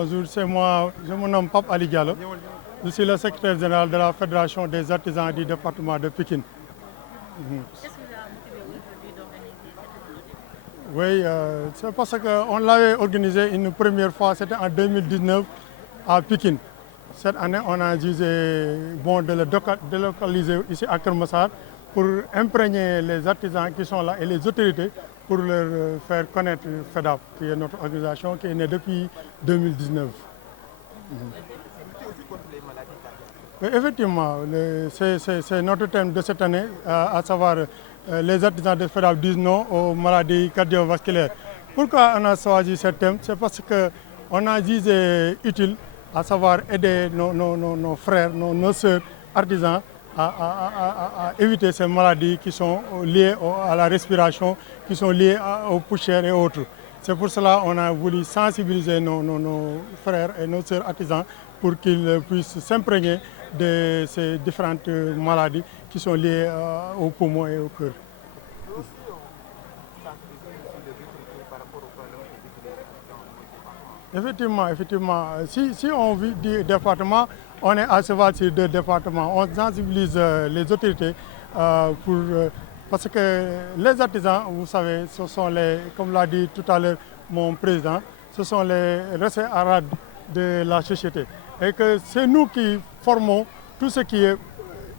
Bonjour, c'est moi, je me nomme Pape Ali Diallo. Je suis le secrétaire général de la Fédération des artisans du département de Pékin. Qu'est-ce qui vous a motivé aujourd'hui d'organiser cette journée? Oui, c'est parce qu'on l'avait organisé une première fois, c'était en 2019 à Pékin. Cette année, on a jugé bon de le délocaliser ici à Kermassar pour imprégner les artisans qui sont là et les autorités pour leur faire connaître FEDAP, qui est notre organisation qui est née depuis 2019. Oui, effectivement, c'est notre thème de cette année, à savoir les artisans de FEDAP disent non aux maladies cardiovasculaires. Pourquoi on a choisi ce thème? C'est parce qu'on a jugé utile, à savoir aider nos frères, nos sœurs artisans à éviter ces maladies qui sont liées à la respiration, qui sont liées aux poussières et autres. C'est pour cela qu'on a voulu sensibiliser nos frères et nos sœurs artisans pour qu'ils puissent s'imprégner de ces différentes maladies qui sont liées aux poumons et au cœur. Effectivement. Si on vit du département, on est à cheval sur 2 départements. On sensibilise les autorités parce que les artisans, vous savez, ce sont comme l'a dit tout à l'heure mon président, ce sont les restes à rade de la société. Et que c'est nous qui formons tout ce qui est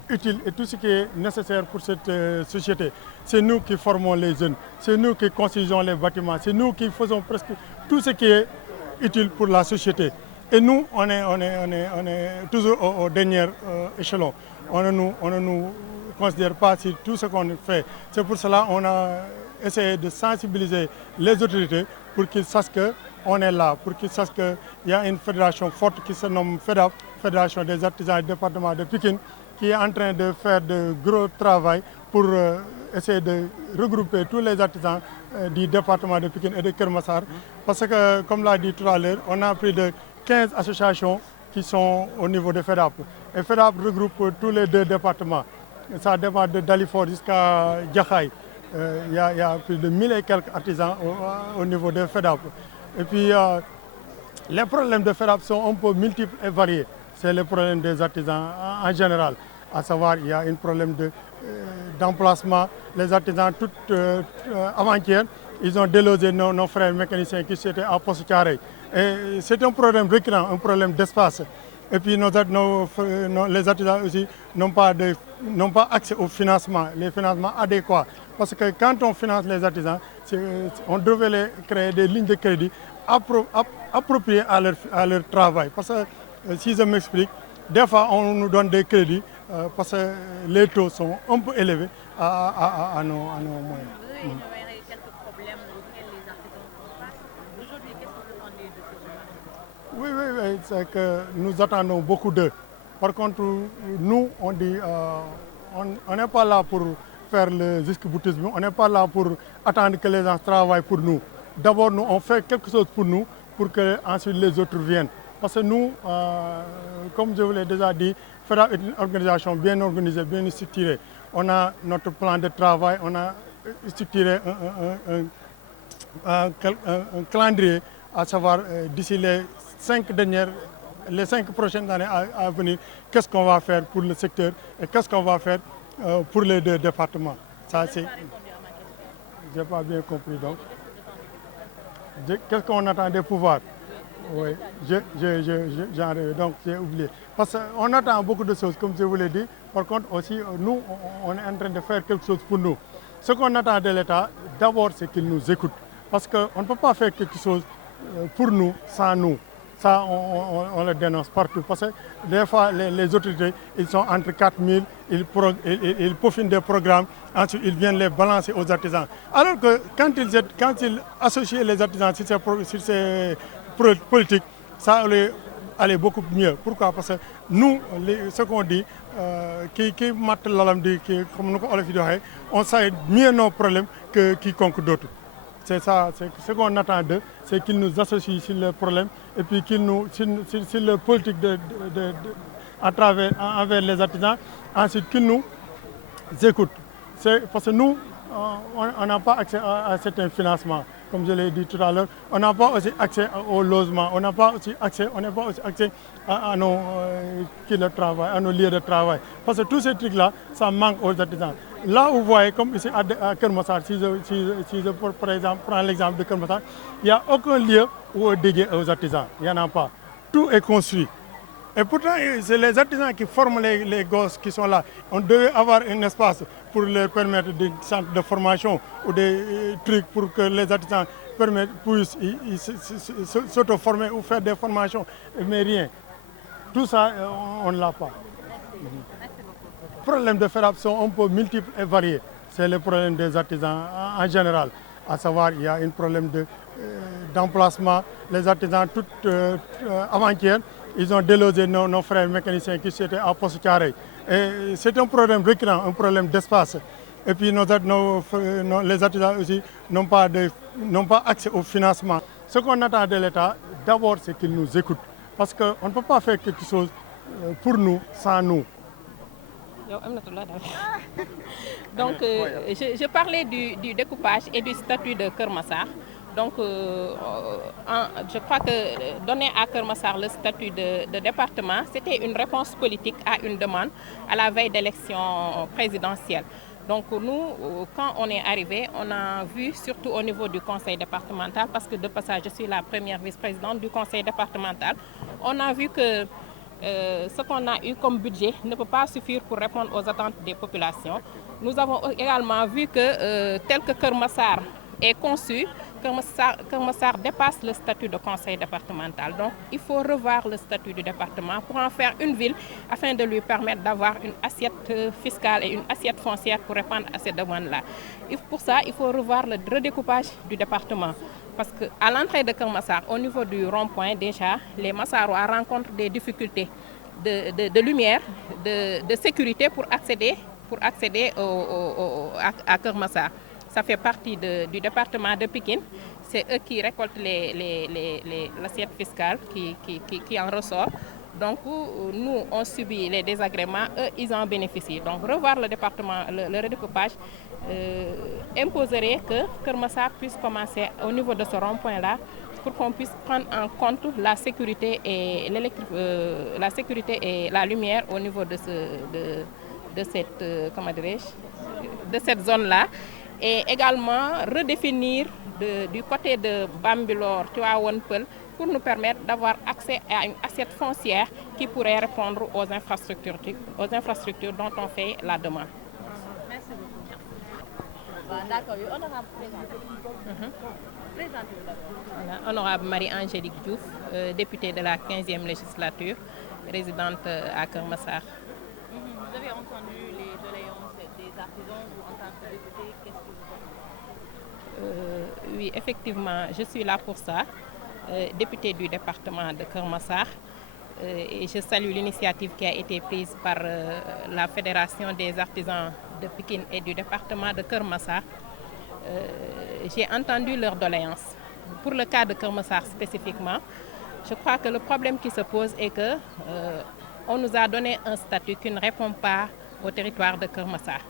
utile et tout ce qui est nécessaire pour cette société. C'est nous qui formons les jeunes, c'est nous qui construisons les bâtiments, c'est nous qui faisons presque tout ce qui est utile pour la société. Et nous, on est toujours au dernier échelon. On ne nous considère pas sur tout ce qu'on fait. C'est pour cela qu'on a essayé de sensibiliser les autorités pour qu'ils sachent qu'on est là, pour qu'ils sachent qu'il y a une fédération forte qui se nomme FEDAP, Fédération des artisans du département de Pékin, qui est en train de faire de gros travail pour essayer de regrouper tous les artisans du département de Pékin et de Kermassar. Parce que, comme l'a dit tout à l'heure, on a plus de 15 associations qui sont au niveau de FEDAP. Et FEDAP regroupe tous les 2 départements. Ça dépend de Dalifort jusqu'à Djakhaï. Il y a plus de 1000 et quelques artisans au niveau de FEDAP. Et puis, les problèmes de FEDAP sont un peu multiples et variés. C'est le problème des artisans en général. À savoir, il y a un problème d'emplacement. Les artisans, avant-hier, ils ont délogé nos frères mécaniciens qui étaient à Poste-Carré. Et c'est un problème récurrent, un problème d'espace. Et puis les artisans aussi n'ont pas accès au financement, les financements adéquats. Parce que quand on finance les artisans, on devait créer des lignes de crédit appropriées à leur travail. Parce que, si je m'explique, des fois on nous donne des crédits parce que les taux sont un peu élevés à nos moyens. Vous avez énuméré quelques problèmes auxquels les artisans font face. Aujourd'hui, qu'est-ce que vous attendez de ces journées? Oui, c'est que nous attendons beaucoup d'eux. Par contre, nous, on dit, on n'est pas là pour faire le jusqu'au-boutisme, on n'est pas là pour attendre que les gens travaillent pour nous. D'abord, nous, on fait quelque chose pour nous, pour que ensuite les autres viennent. Parce que nous, comme je vous l'ai déjà dit, FEDAP est une organisation bien organisée, bien structurée. On a notre plan de travail, on a structuré un calendrier, à savoir d'ici les 5 prochaines années à venir, qu'est-ce qu'on va faire pour le secteur et qu'est-ce qu'on va faire pour les 2 départements. Ça, c'est... Je n'ai pas bien compris donc. Qu'est-ce qu'on attend des pouvoirs? Oui, donc j'ai oublié. Parce qu'on attend beaucoup de choses, comme je vous l'ai dit. Par contre, aussi, nous, on est en train de faire quelque chose pour nous. Ce qu'on attend de l'État, d'abord, c'est qu'il nous écoute. Parce qu'on ne peut pas faire quelque chose pour nous sans nous. Ça, on le dénonce partout. Parce que des fois, les autorités, ils sont entre 4000, ils peaufinent des programmes, ensuite ils viennent les balancer aux artisans. Alors que quand ils associent les artisans sur ces politiques, ça allait beaucoup mieux. Pourquoi? Parce que nous, ce qu'on dit, on sait mieux nos problèmes que quiconque d'autre. C'est ça, c'est ce qu'on attend d'eux, c'est qu'ils nous associent sur les problèmes et puis qu'ils nous, sur le politique envers les artisans, ensuite qu'ils nous écoutent. Parce que nous, on n'a pas accès à certains financements. comme je l'ai dit tout à l'heure. On n'a pas aussi accès au logement, on n'a pas aussi accès à nos à nos lieux de travail. Parce que tous ces trucs-là, ça manque aux artisans. Là où vous voyez, comme ici à Kermassar, si je par exemple prends l'exemple de Kermassar, il n'y a aucun lieu où est dédié aux artisans. Il n'y en a pas. Tout est construit. Et pourtant, c'est les artisans qui forment les gosses qui sont là. On devait avoir un espace pour leur permettre des centres de formation ou des trucs pour que les artisans puissent s'auto-former ou faire des formations, mais rien. Tout ça, on ne l'a pas. Les problèmes de FERAP sont un peu multiples et variés. C'est le problème des artisans en général. À savoir, il y a un problème d'emplacement. Les artisans, avant-hier, ils ont délogé nos frères mécaniciens qui étaient à Poste Carré. Et c'est un problème récurrent, un problème d'espace. Et puis les artisans aussi n'ont pas accès au financement. Ce qu'on attend de l'État, d'abord, c'est qu'il nous écoute. Parce qu'on ne peut pas faire quelque chose pour nous sans nous. Donc, je parlais du découpage et du statut de Kermassar. Donc, je crois que donner à Kermassar le statut de département, c'était une réponse politique à une demande à la veille d'élections présidentielles. Donc nous, quand on est arrivé, on a vu surtout au niveau du conseil départemental, parce que de passage, je suis la première vice-présidente du conseil départemental, on a vu que ce qu'on a eu comme budget ne peut pas suffire pour répondre aux attentes des populations. Nous avons également vu que tel que Kermassar est conçu, Kermassar dépasse le statut de conseil départemental. Donc il faut revoir le statut du département pour en faire une ville afin de lui permettre d'avoir une assiette fiscale et une assiette foncière pour répondre à ces demandes-là. Pour ça, il faut revoir le redécoupage du département. Parce qu'à l'entrée de Kermassar, au niveau du rond-point, déjà, les Massarois rencontrent des difficultés de lumière, de sécurité pour accéder à Kermassar. Ça fait partie du département de Pikine. C'est eux qui récoltent l'assiette fiscale qui en ressort. Donc, nous, on subit les désagréments, eux, ils en bénéficient. Donc, revoir le département, le redécoupage, imposerait que Kermassar puisse commencer au niveau de ce rond-point-là pour qu'on puisse prendre en compte la sécurité et la lumière au niveau de cette zone-là. Et également redéfinir du côté de Bambilor, Tivaouane-Peulh, pour nous permettre d'avoir accès à une assiette foncière qui pourrait répondre aux infrastructures dont on fait la demande. Merci beaucoup. D'accord, honorable présentez-vous d'abord. Voilà, honorable Marie-Angélique Diouf, députée de la 15e législature, résidente à Kermassar. Vous avez entendu les doléances des artisans, vous en tant que député, qu'est-ce que vous pensez? Oui, effectivement, je suis là pour ça, députée du département de Kermassar. Et je salue l'initiative qui a été prise par la Fédération des artisans de Pikine et du département de Kermassar. J'ai entendu leurs doléances. Pour le cas de Kermassar spécifiquement, je crois que le problème qui se pose est que on nous a donné un statut qui ne répond pas au territoire de Kermassar.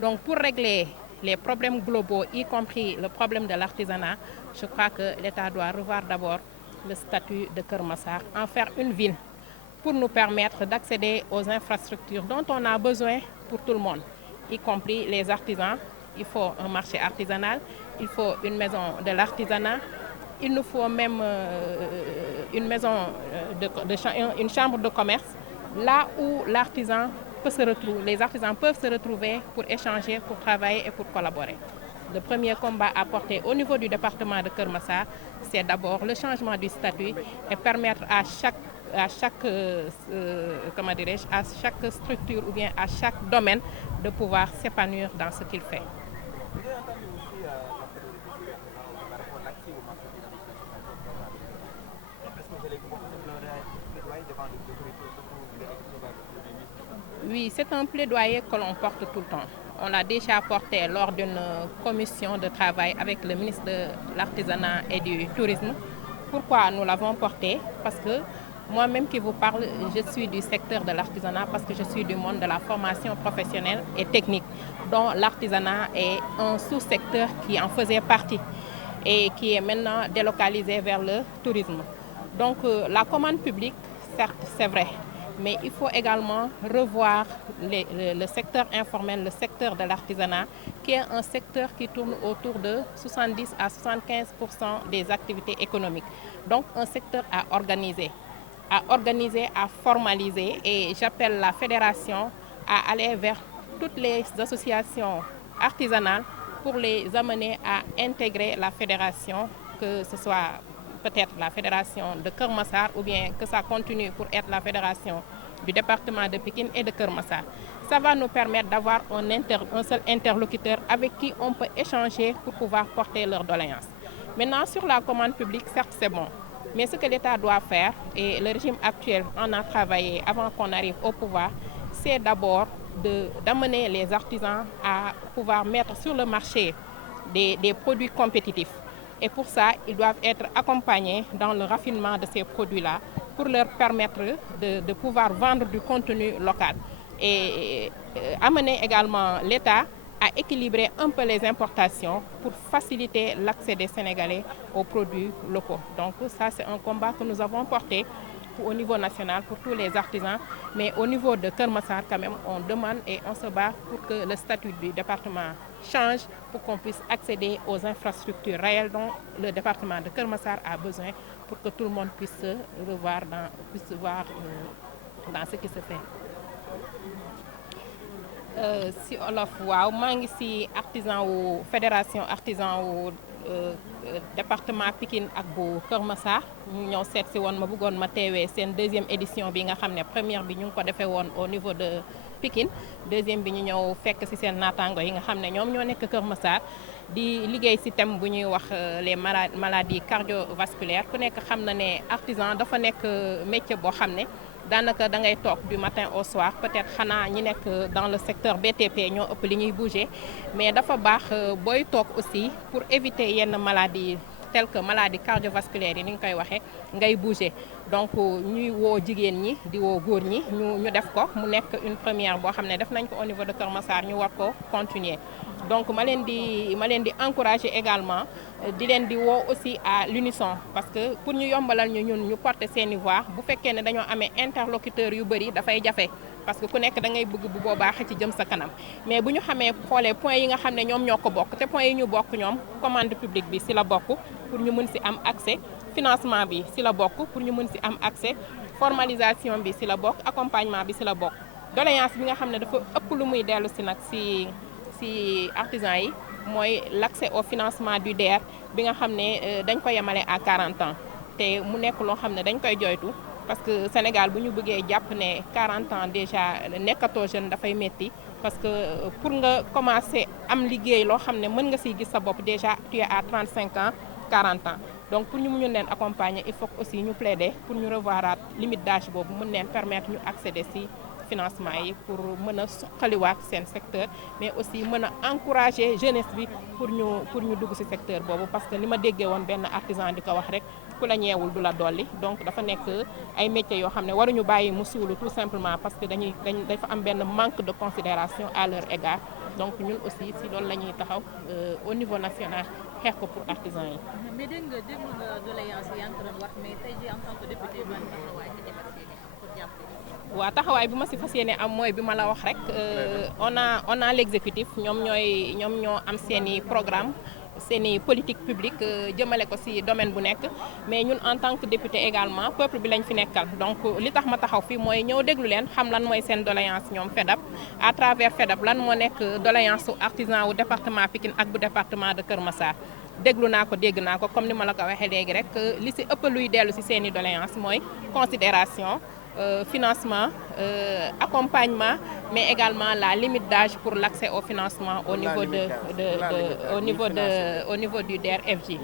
Donc pour régler les problèmes globaux, y compris le problème de l'artisanat, je crois que l'État doit revoir d'abord le statut de Kermassar, en faire une ville pour nous permettre d'accéder aux infrastructures dont on a besoin pour tout le monde, y compris les artisans. Il faut un marché artisanal, il faut une maison de l'artisanat, il nous faut même une maison, une chambre de commerce, là où l'artisan peut se retrouver, les artisans peuvent se retrouver pour échanger, pour travailler et pour collaborer. Le premier combat à porter au niveau du département de Kermassar, c'est d'abord le changement du statut et permettre à chaque structure ou bien à chaque domaine de pouvoir s'épanouir dans ce qu'il fait. Oui, c'est un plaidoyer que l'on porte tout le temps. On l'a déjà porté lors d'une commission de travail avec le ministre de l'Artisanat et du Tourisme. Pourquoi nous l'avons porté? Parce que moi-même qui vous parle, je suis du secteur de l'artisanat parce que je suis du monde de la formation professionnelle et technique, dont l'artisanat est un sous-secteur qui en faisait partie. et qui est maintenant délocalisée vers le tourisme. Donc la commande publique, certes, c'est vrai, mais il faut également revoir le secteur informel, le secteur de l'artisanat, qui est un secteur qui tourne autour de 70 à 75% des activités économiques. Donc un secteur à organiser, à formaliser, et j'appelle la fédération à aller vers toutes les associations artisanales pour les amener à intégrer la fédération, que ce soit peut-être la fédération de Keur Massar ou bien que ça continue pour être la fédération du département de Pikine et de Keur Massar. Ça va nous permettre d'avoir un seul interlocuteur avec qui on peut échanger pour pouvoir porter leurs doléances. Maintenant, sur la commande publique, certes c'est bon, mais ce que l'État doit faire, et le régime actuel en a travaillé avant qu'on arrive au pouvoir, c'est d'abord d'amener les artisans à pouvoir mettre sur le marché des produits compétitifs. Et pour ça, ils doivent être accompagnés dans le raffinement de ces produits-là pour leur permettre de pouvoir vendre du contenu local. Et amener également l'État à équilibrer un peu les importations pour faciliter l'accès des Sénégalais aux produits locaux. Donc ça, c'est un combat que nous avons porté au niveau national pour tous les artisans, mais au niveau de Keur Massar quand même, on demande et on se bat pour que le statut du département change pour qu'on puisse accéder aux infrastructures réelles dont le département de Keur Massar a besoin pour que tout le monde puisse se revoir dans ce qui se fait. Si olof waaw maa ngi ci artisan wu fédération artisan wu département Pikine ak bu Keur Massar ñu ñëw seet si woon ma bëggoon ma teewee seen deuxième édition bi nga xam ne première bi ñu ngi ko defee woon au niveau de Pikine, deuxième bi ñu ñëw fekk ci seen naataango yi nga xam ne ñoom ñoo nekk Keur Massar di liggéey ci thème bu ñuy wax les maladies cardiovasculaires. Ku nekk xam na ne artisan dafa nekk métier boo xam ne daanaka da ngay toog du matin au soir, peut-être xanaa ñi nekk dans le secteur BTP ñoo ëpp li ñuy bouger, mais dafa baax booy toog aussi pour éviter yenn maladies telles que maladie cardiovasculaire yi ni ñu koy waxee ngay bouger. Donc ñuy woo jigéen ñi di woo góor ñi ñu def ko mu nekk une première boo xam ne def nañ ko au niveau de Keur Massar, ñu war ko continuer. Donc ma leen di encourager également, di leen di woo aussi à l'unisson, parce que pour ñu yombalal ñu porter seeni voix, bu fekkee ne dañoo amee interlocuteurs yu bëri dafay jafe, parce que ku nekk da ngay bëgg bu boobaa ci jëm sa kanam. Mais bu ñu xamee xoolee points yi nga xam ne ñoom ñoo ko bokk, te points yi ñu bokk ñoom commande publique bi ci la bokk pour ñu mën ci am accès, financement bi ci la bokk pour ñu mën ci am accès, formalisation bi ci la bokk, accompagnement bi ci la bokk. Doléance bi nga xam ne dafa ëpp lu muy dellu ci nag ci artisans yi mooy l'accès au financement du DER bi nga xam ne dañ ko yemale à 40 ans te mu nekk loo xam ne dañ koy joytu, parce que Sénégal bu ñu bëggee jàpp ne 40 ans déjà nekkatoo jeune dafay metti, parce que pour nga commencer am liggéey loo xam ne mën nga siy gis sa bopp déjà tu es à 35 ans 40 ans. Donc pour ñu mun leen accompagner, il faut aussi ñu plaider pour ñu revoiraat limite d'âge boobu mën leen permettre ñu accéder si financement yi pour mën a suqaliwaat seen secteur, mais aussi mën a encourager jeunesse bi pour ñu dugg ci secteur boobu, parce que li ma déggee woon benn artisan di ko wax rek, ku la ñeewul du la dolli. Donc dafa nekk ay métiers yoo xam ne waruñu bàyyi mu suulu tout simplement parce que dafa am benn manque de considération à leur égard. Donc ñun aussi ci loolu la ñuy taxaw au niveau national xeex ko pour artisans yi. mais dégg nga doléance yaa ngi ko doon wax, mais tey jii en tant que député ban taxawaay nga defar seen pour jàppale. waaw taxawaay bi ma ci fas yéene am mooy bi ma la wax rek, on a l'exécutif, ñoom ñoo am seeni programme, seeni politique publique jëmale ko ci domaine bu nekk, mais ñun en tant que député également peuple bi lañ fi nekkal. Donc li tax ma taxaw fii mooy ñëw déglu leen, xam lan mooy seen doléance ñoom FEDAP, à travers FEDAP lan moo nekk doléance su artisan wu département Pikine ak bu département de Keur Massar. déglu naa ko dégg naa ko comme ni ma la ko waxee léegi rek, li ci ëpp luy dellu ci seeni doléance mooy considération, financement, accompagnement, mais également la limite d'âge pour l'accès au financement au niveau du DER/FJ.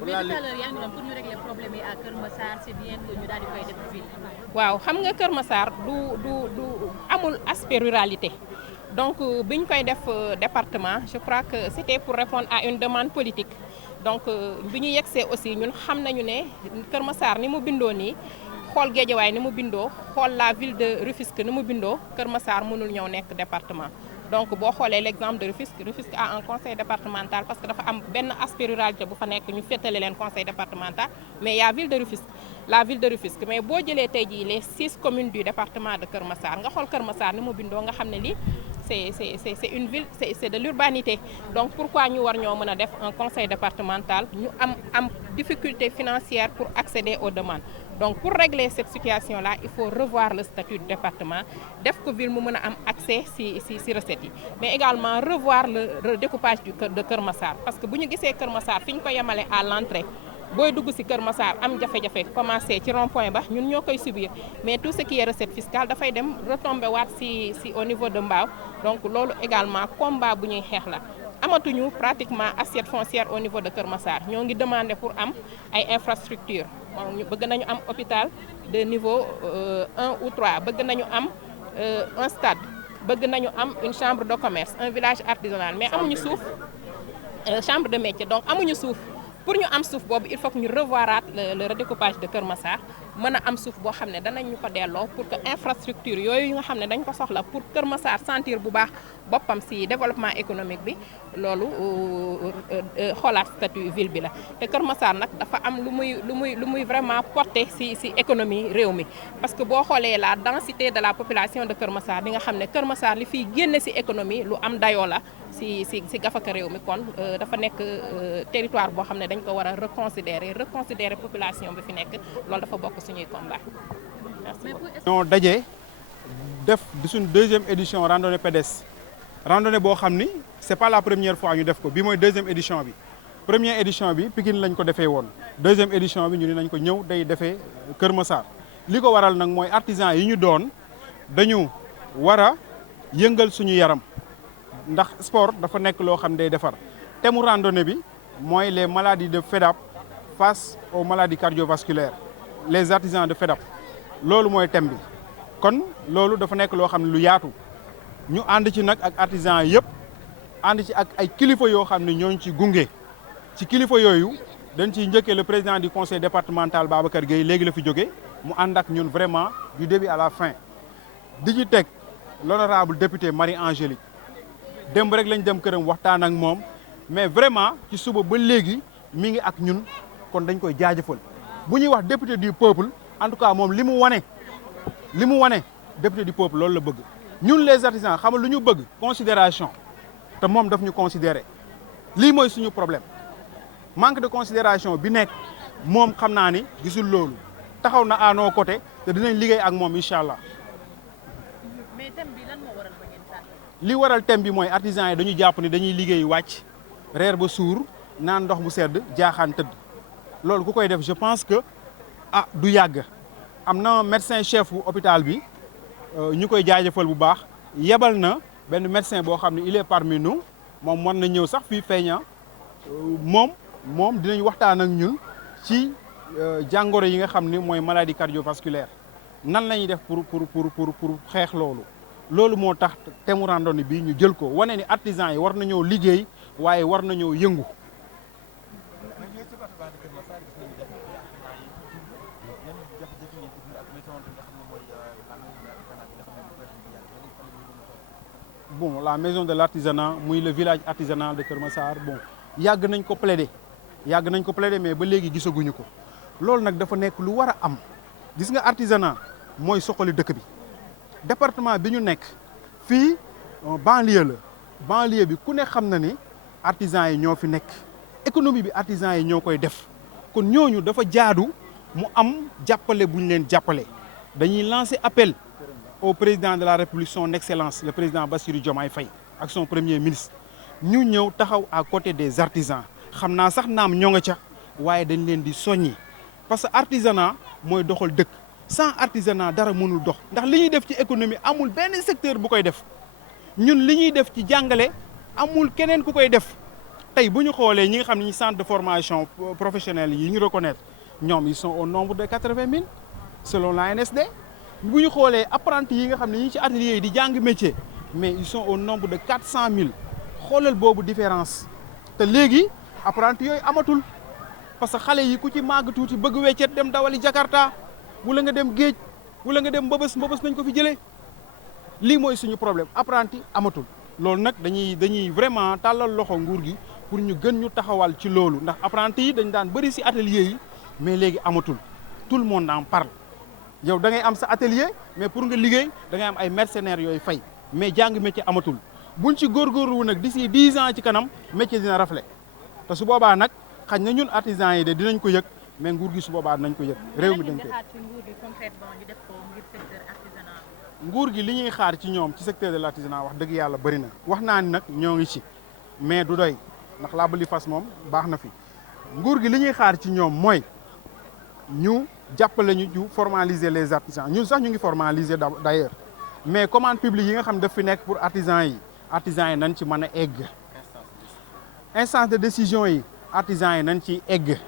Mais tout à l'heure yaa ngi doon pour ñu régler problème yi à Keur Massar, c'est bien que ñu daal di koy def ville. waaw xam nga Keur Massar du amul aspect ruralité. Donc bi ñu koy def département, je crois que c'était pour répondre à une demande politique. Donc bi ñu yegsee aussi ñun xam nañu ne Keur Massar ni mu bindoo nii, xool Guédiawaye ni mu bindoo, xool la ville de Rufisque ni mu bindoo, Keur Massar mënul ñëw nekk département. donc boo xoolee l'exemple de Rufisque a un conseil départemental parce que dafa am benn aspect ruralité bu fa nekk ñu féetale leen conseil départemental mais il y a la ville de Rufisque mais boo jëlee tey jii les 6 communes du département de Kër Massar nga xool Kër Massar ni mu bindoo nga xam ne lii c'est une ville c'est de l'urbanité donc pourquoi ñu war ñoo mën a def un conseil départemental ñu am difficulté financière pour accéder aux demandes donc pour régler cette situation là il faut revoir le statut du département def ko ville mu mën a am accès si recettes yi mais également revoir le découpage de Kër Massar parce que bu ñu gisee Kër Massar fi ñu ko yemale à l'entrée booy dugg ci Kër Massar am jafe-jafe commencé ci rond-point ba ñun ñoo koy subir mais tout ce qui est recette fiscale dafay dem retomber waat ci au niveau de Mbao donc loolu également combat bu ñuy xeex la amatuñu pratiquement assiette foncière au niveau de Kër Massar ñoo ngi demander pour am ay infrastructures bëgg nañu am hôpital de niveau 1 ou 3 bëgg nañu am un stade bëgg nañu am une chambre de commerce un village artisanal mais amuñu suuf chambre de métier donc amuñu suuf pour ñu am suuf boobu il faut que ñu revoiraat le redécoupage de Kër Massar mën a am suuf boo xam ne danañ ñu ko delloo pour que infrastructure yooyu nga xam ne dañ ko soxla pour Kër Massar sentir bu baax boppam ci développement économique bi loolu xoolaat statut ville bi la te Kër Massar nag dafa am lu muy vraiment porter ci économie réew mi parce que boo xoolee la densité de la population de Kër Massar di nga xam ne Kër Massar li fiy génne ci économie lu am dayoo la ci gafaka réew mi kon dafa nekk territoire boo xam ne dañ ko war a reconsidérer population bi fi nekk loolu dafa bokk suñuy combat. Merci beaucoup. ñoo daje def di suñ 2e édition randonnée pédestre randonnée boo xam ni c'est pas la première fois ñu def ko bi mooy 2e édition bi première édition bi Pikine lañ ko defee woon 2e édition bi ñu ne nañ ko ñëw day defee Kër Massar li ko waral nag mooy artisan yi ñu doon dañu war a yëngal suñu yaram ndax sport dafa nekk loo xam day defar thème mu randonnée bi mooy les maladies de FEDAP face aux maladies cardiovasculaires les artisans de FEDAP loolu mooy thème bi kon loolu dafa nekk loo xam ne lu yaatu ñu ànd ci nag ak artisans yëpp ànd ci ak ay kilifa yoo xam ne ñooñu ci gunge ci kilifa yooyu dañ ciy njëkkee le président du conseil départemental Babacar Gueye léegi la fi jóge mu ànd ak ñun vraiment du début à la fin di ci teg l'honorable député Marie-Angélique démb rek lañ dem këram waxtaan ak moom mais vraiment ci suba ba léegi mi ngi ak ñun kon dañ koy jaajëfal bu ñuy wax député du peuple en tout cas moom li mu wane député du peuple loolu la bëgg ñun les artisans xam nga lu ñu bëgg considération te moom daf ñu considérer lii mooy suñu problème manque de considération bi nekk moom xam naa ni gisul loolu taxaw na à nos côtés te dinañ liggéey ak moom incha allah. mais thème bi lan moo waral ba ngeen tànn. li waral thème bi mooy artisans yi dañu jàpp ni dañuy liggéey wàcc reer ba suur naan ndox bu sedd jaaxaan tëdd loolu ku koy def je pense que du yàgg am na médecin chef bu hôpital bi ñu koy jaajëfal bu baax yebal na benn médecin boo xam ne il est parmi nous moom mën na ñëw sax fii feeña moom dinañ waxtaan ak ñun ci jàngoro yi nga xam ni mooy maladie cardiovasculaire nan la ñuy def pour xeex loolu moo tax thème randonnée bi ñu jël ko wane ni artisans yi war nañoo liggéey waaye war nañoo yëngu. Bon, la maison de l'artisanat muy le village artisanal de Kër Massar bon yàgg nañ ko plaider mais ba léegi gisaguñu ko loolu nag dafa nekk lu war a am gis nga artisanat mooy soxali dëkk bi département bi ñu nekk fii banlieue bi ku ne xam na ni artisans yi ñoo fi nekk économie bi artisans yi ñoo koy def kon ñooñu dafa jaadu mu am jàppale bu ñu leen jàppale dañuy lancer appel au président de la République son excellence le président Bassirou Diomaye Faye ak son premier ministre ñu ñëw taxaw à côté des artisans xam naa sax naam ñoo nga ca waaye dañ leen di soññi parce que artisanat mooy doxal dëkk sans artisanat dara mënul dox ndax li ñuy def ci économie amul benn secteur bu koy def ñun li ñuy def ci jàngale amul keneen ku koy def tey bu ñu xoolee ñi nga xam ne ñi centre de formation professionnelle yi ñu reconnaître ñoom ils sont au nombre de 80 000 selon l'ANSD bu ñu xoolee apprentis yi nga xam ne ñi ci atelier yi di jàng métier mais ils sont au nombre de 400 000 xoolal boobu différence te léegi apprentis yooyu amatul parce que xale yi ku ci màgg tuuti bëgg weccet dem dawali Jakarta wala nga dem géej wala nga dem mbëbës nañ ko fi jëlee lii mooy suñu problème apprenti amatul loolu nag dañuy vraiment tàllal loxo nguur gi pour ñu gën ñu taxawal ci loolu ndax apprenti yi dañ daan bëri ci atelier yi mais léegi amatul tout le monde en parle yow da ngay am sa atelier mais pour nga liggéey da ngay am ay mercenaires yooyu fay mais jàng métier amatul buñ ci góorgóorlu nag d'ici 10 ans ci kanam métier dina rafle te su boobaa nag xañ na ñun artisans yi de dinañ ko yëg mais nguur gi su boobaa dinañ ko yëg réew mi dañ koy nguur gi li ñuy xaar ci ñoom ci secteur de l'artisanat wax dëgg yàlla bëri na wax naa ni nag ñoo ngi ci mais du doy ndax laa bali fas moom baax na fi nguur gi li ñuy xaar ci ñoom mooy ñu jàppale ñu formaliser les artisans ñun sax ñu ngi formaliser d'ailleurs mais commande publique yi nga xam daf fi nekk pour artisans yi nañ ci mën a egg instance de décision yi artisans yi nañ ci egg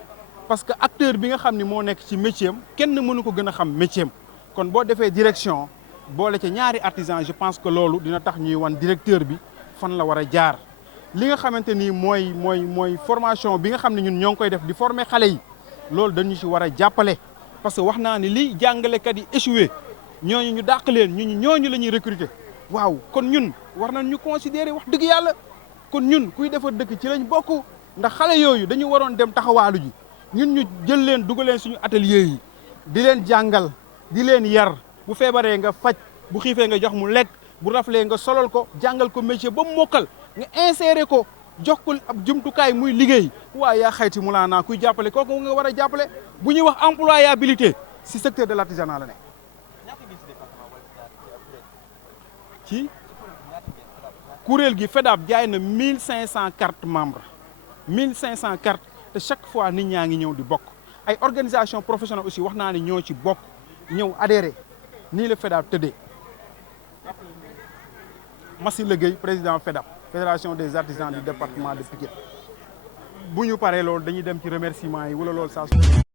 parce que acteur bi nga xam ni moo nekk ci métier am kenn mënu ko gën a xam métier am kon boo defee direction boole ca ñaari artisan je pense que loolu dina tax ñuy wan directeur bi fan la war a jaar li nga xamante ni mooy formation bi nga xam ne ñun ñoo ngi koy def di former xale yi loolu dañu ci war a jàppale parce que wax naa ni li jàngalekat yi échoué ñooñu ñu dàq leen ñooñu la ñuy recruter waaw kon ñun war nañ ñu considérer wax dëgg yàlla kon ñun kuy defar dëkk ci lañ bokk ndax xale yooyu dañu waroon dem taxawaalu ji ñun ñu jël leen dugal leen suñu atelier yi di leen jàngal di leen yar bu feebaree nga faj bu xiifee nga jox mu lekk bu raflee nga solal ko jàngal ko métier ba mu mokkal nga insérer ko jox ko ab jumtukaay muy liggéey waaye yaa xayti mu laa naa kuy jàppale kooku nga war a jàppale bu ñuy wax employabilité si secteur de l'artisanat la nekk ci kuréel gi FEDAP jaay na 1500 cartes membres 1500 cartes te chaque fois nit ñaa ngi ñëw di bokk ay organisation professionnelle aussi wax naa ne ñoo ci bokk ñëw adhéré nii la FEDAP tëddee Massila Gueye président FEDAP fédération des artisans du département de Pikine bu ñu paree loolu dañuy dem ci remerciement yi wala loolu saa su